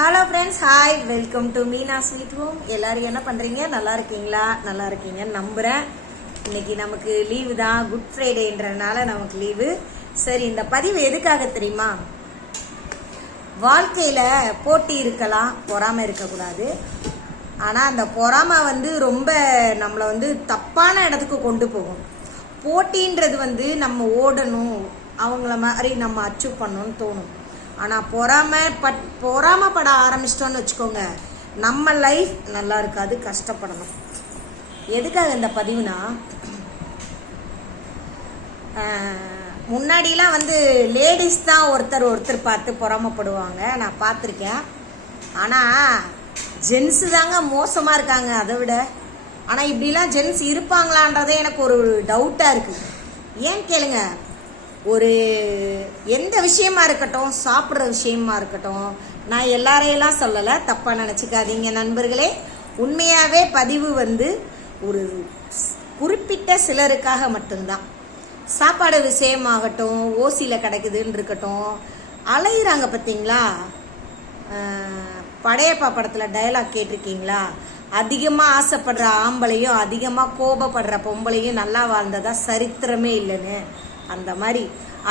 Hello friends, hi, welcome to Meena sweet home. எல்லாரும் என்ன பண்ணுறீங்க? நல்லா இருக்கீங்களா? நல்லா இருக்கீங்கன்னு நம்புகிறேன். இன்னைக்கு நமக்கு லீவு தான், குட் ஃப்ரைடேன்றதுனால நமக்கு லீவு. சரி, இந்த பதிவு எதுக்காக தெரியுமா? வாழ்க்கையில் போட்டி இருக்கலாம், பொறாமை இருக்கக்கூடாது. ஆனால் அந்த பொறாமை ரொம்ப நம்மளை தப்பான இடத்துக்கு கொண்டு போகும். போட்டின்றது நம்ம ஓடணும், அவங்கள மாதிரி நம்ம அச்சீவ் பண்ணணும்னு தோணும். ஆனால் பொறாமப்பட ஆரம்பிச்சிட்டோன்னு வச்சுக்கோங்க, நம்ம லைஃப் நல்லா இருக்காது, கஷ்டப்படணும். எதுக்காக இந்த பதிவுனா, முன்னாடிலாம் லேடிஸ் தான் ஒருத்தர் பார்த்து பொறாமப்படுவாங்க, நான் பார்த்துருக்கேன். ஆனால் ஜென்ஸு தாங்க மோசமாக இருக்காங்க அதை விட. ஆனால் இப்படிலாம் ஜென்ஸ் இருப்பாங்களான்றதே எனக்கு ஒரு டவுட்டாக இருக்குது. ஏன் கேளுங்க, ஒரு எந்த விஷயமா இருக்கட்டும், சாப்பிட்ற விஷயமா இருக்கட்டும், நான் எல்லாரையெல்லாம் சொல்லலை, தப்பாக நினச்சிக்காதீங்க நண்பர்களே. உண்மையாகவே பதிவு ஒரு குறிப்பிட்ட சிலருக்காக மட்டும்தான். சாப்பாடு விஷயமாகட்டும், ஓசியில் கிடைக்குதுன்னு இருக்கட்டும், அலையிறாங்க பார்த்தீங்களா? படையப்பா படத்தில் டயலாக் கேட்டிருக்கீங்களா? அதிகமாக ஆசைப்படுற ஆம்பளையும் அதிகமாக கோபப்படுற பொம்பளையும் நல்லா வாழ்ந்ததா சரித்திரமே இல்லைன்னு. அந்த மாதிரி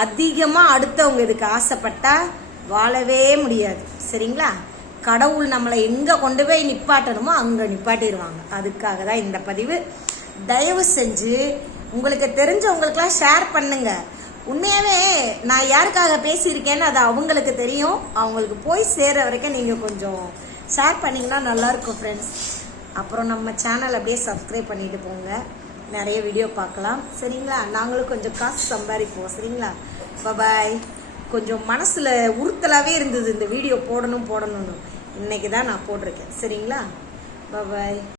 அதிகமாக அடுத்தவங்க இதுக்கு ஆசைப்பட்டா வாழவே முடியாது, சரிங்களா? கடவுள் நம்மளை எங்கே கொண்டு போய் நிப்பாட்டணுமோ அங்கே நிப்பாட்டிடுவாங்க. அதுக்காக தான் இந்த பதிவு. தயவு செஞ்சு உங்களுக்கு தெரிஞ்சவங்களுக்கெல்லாம் ஷேர் பண்ணுங்க. உண்மையாகவே நான் யாருக்காக பேசியிருக்கேன்னு அது அவங்களுக்கு தெரியும். அவங்களுக்கு போய் சேர வரைக்கும் நீங்கள் கொஞ்சம் ஷேர் பண்ணிங்கன்னா நல்லாயிருக்கும் ஃப்ரெண்ட்ஸ். அப்புறம் நம்ம சேனல் அப்படியே சப்ஸ்கிரைப் பண்ணிட்டு போங்க, நிறைய வீடியோ பார்க்கலாம், சரிங்களா? நாங்களும் கொஞ்சம் காசு சம்பாதிப்போம், சரிங்களா? பாய். கொஞ்சம் மனசில் உறுத்தலாகவே இருந்தது இந்த வீடியோ போடணும்னு. இன்னைக்கு தான் நான் போட்டிருக்கேன், சரிங்களா? பாய்.